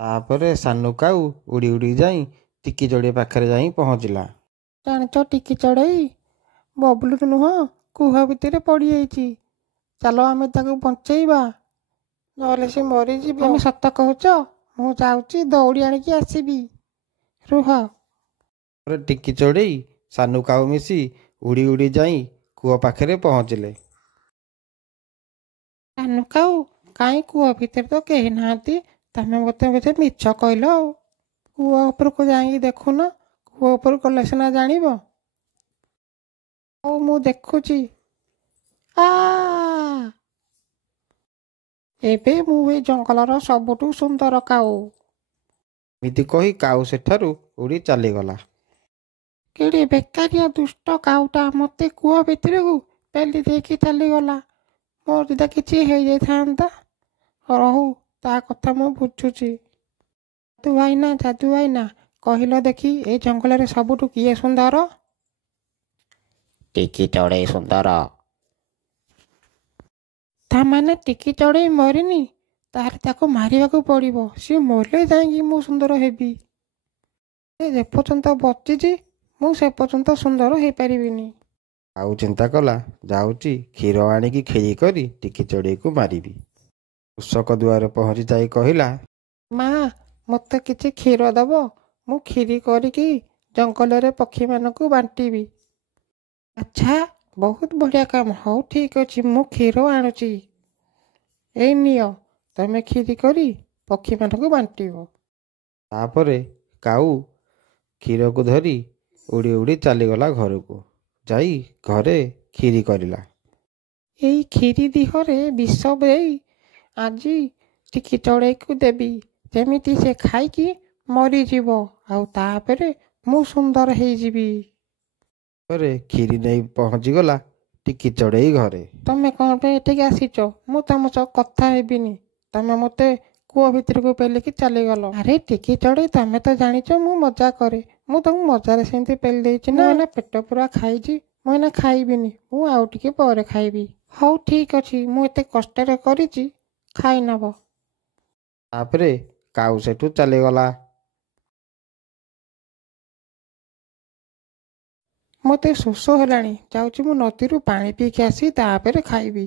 ତାପରେ ସାନୁ କାଉ ଉଡ଼ି ଉଡ଼ି ଯାଇ ଟିକି ଚଢ଼େଇ ପାଖରେ ଯାଇ ପହଞ୍ଚିଲା। ଜାଣିଛ ଟିକି ଚଢ଼େଇ, ବବୁଲୁ ନୁହଁ କୁହ ଭିତରେ ପଡ଼ିଯାଇଛି। ଚାଲ ଆମେ ତାକୁ ବଞ୍ଚେଇବା, ନହେଲେ ସେ ମରିଯିବ। ଆମେ ସତ କହୁଛ? ମୁଁ ଯାଉଛି ଦୌଡ଼ି ଆଣିକି ଆସିବି, ରୁହ। ତାପରେ ଟିକି ଚଢ଼େଇ ସାନୁ କାଉ ମିଶି ଉଡ଼ି ଉଡ଼ି ଯାଇ କୂଅ ପାଖରେ ପହଞ୍ଚିଲେ। ସାନୁ କାଉ, କାହିଁ କୂଅ ଭିତରେ ତ କେହି ନାହାନ୍ତି, ତମେ ମୋତେ ବୋଧେ ମିଛ କହିଲ ଆଉ। କୂଅ ଉପରକୁ ଯାଇକି ଦେଖୁନ, କୂଅ ଉପରକୁ ଗଲେ ସିନା ଜାଣିବ। ହଉ ମୁଁ ଦେଖୁଛି। ଆ ଏବେ ମୁଁ ଏ ଜଙ୍ଗଲର ସବୁଠୁ ସୁନ୍ଦର କାଉ। ଏମିତି କହି କାଉ ସେଠାରୁ ଉଡ଼ି ଚାଲିଗଲା। କେଡ଼େ ବେକାରିଆ ଦୁଷ୍ଟ କାଉଟା ମୋତେ କୂଅ ଭିତରକୁ ପେଲି ଦେଇକି ଚାଲିଗଲା। ମୋର ଦିଟା କିଛି ହେଇଯାଇଥାନ୍ତା। ରହୁ, ତା କଥା ମୁଁ ବୁଝୁଛି। ଯାଦୁ ଭାଇନା, କହିଲ ଦେଖି ଏ ଜଙ୍ଗଲରେ ସବୁଠୁ କିଏ ସୁନ୍ଦର? ଟିକି ଚଢ଼େଇ ସୁନ୍ଦର। ତା ମାନେ ଟିକି ଚଢ଼େଇ ମରିନି? ତାହେଲେ ତାକୁ ମାରିବାକୁ ପଡ଼ିବ। ସିଏ ମରିଲେ ଯାଇକି ମୁଁ ସୁନ୍ଦର ହେବି। ସେ ଯେପର୍ଯ୍ୟନ୍ତ ବଞ୍ଚିଛି ମୁଁ ସେ ପର୍ଯ୍ୟନ୍ତ ସୁନ୍ଦର ହେଇପାରିବିନି। କାଉ ଚିନ୍ତା କଲା, ଯାଉଛି କ୍ଷୀର ଆଣିକି କ୍ଷୀରି କରି ଟିକି ଚଢ଼େଇକୁ ମାରିବି। କୃଷକ ଦୁଆରେ ପହଞ୍ଚି ଯାଇ କହିଲା, ମା, ମୋତେ କିଛି କ୍ଷୀର ଦବ? ମୁଁ କ୍ଷୀରି କରିକି ଜଙ୍ଗଲରେ ପକ୍ଷୀମାନଙ୍କୁ ବାଣ୍ଟିବି। ଆଚ୍ଛା, ବହୁତ ବଢ଼ିଆ କାମ। ହଉ ଠିକ୍ ଅଛି, ମୁଁ କ୍ଷୀର ଆଣୁଛି। ଏଇ ନିଅ, ତମେ କ୍ଷୀରି କରି ପକ୍ଷୀମାନଙ୍କୁ ବାଣ୍ଟିବ। ତାପରେ କାଉ କ୍ଷୀରକୁ ଧରି ଉଡ଼ି ଉଡ଼ି ଚାଲିଗଲା ଘରକୁ। ଯାଇ ଘରେ କ୍ଷୀରି କରିଲା। ଏଇ କ୍ଷୀରି ଦିହରେ ବିଷ ଦେଇ ଆଜି ଟିକି ଚଢ଼େଇକୁ ଦେବି, ଯେମିତି ସେ ଖାଇକି ମରିଯିବ, ଆଉ ତାପରେ ମୁଁ ସୁନ୍ଦର ହେଇଯିବି। ପରେ କ୍ଷୀରି ନେଇ ପହଞ୍ଚିଗଲା ଟିକି ଚଢ଼େଇ ଘରେ। ତମେ କ'ଣ ପାଇଁ ଏଠିକି ଆସିଛ? ମୁଁ ତମ ସହ କଥା ହେବିନି। ତମେ ମୋତେ କୂଅ ଭିତରକୁ ପେଲିକି ଚାଲିଗଲ। ଆରେ ଟିକି ଚଢ଼େଇ, ତମେ ତ ଜାଣିଛ ମୁଁ ମଜା କରେ। ମୁଁ ତମକୁ ମଜାରେ ସେମିତି ପେଲି ଦେଇଛି ନା। ଏଇନା ପେଟ ପୁରା ଖାଇଛି, ମୁଁ ଏଇନା ଖାଇବିନି। ମୁଁ ଆଉ ଟିକେ ପରେ ଖାଇବି। ହଉ ଠିକ୍ ଅଛି, ମୁଁ ଏତେ କଷ୍ଟରେ କରିଛି, ଖାଇନେବ। ତାପରେ କାଉ ସେଠୁ ଚାଲିଗଲା। ମୋତେ ଶୋଷ ହେଲାଣି, ଯାଉଛି ମୁଁ ନଦୀରୁ ପାଣି ପିଇକି ଆସି ତାପରେ ଖାଇବି।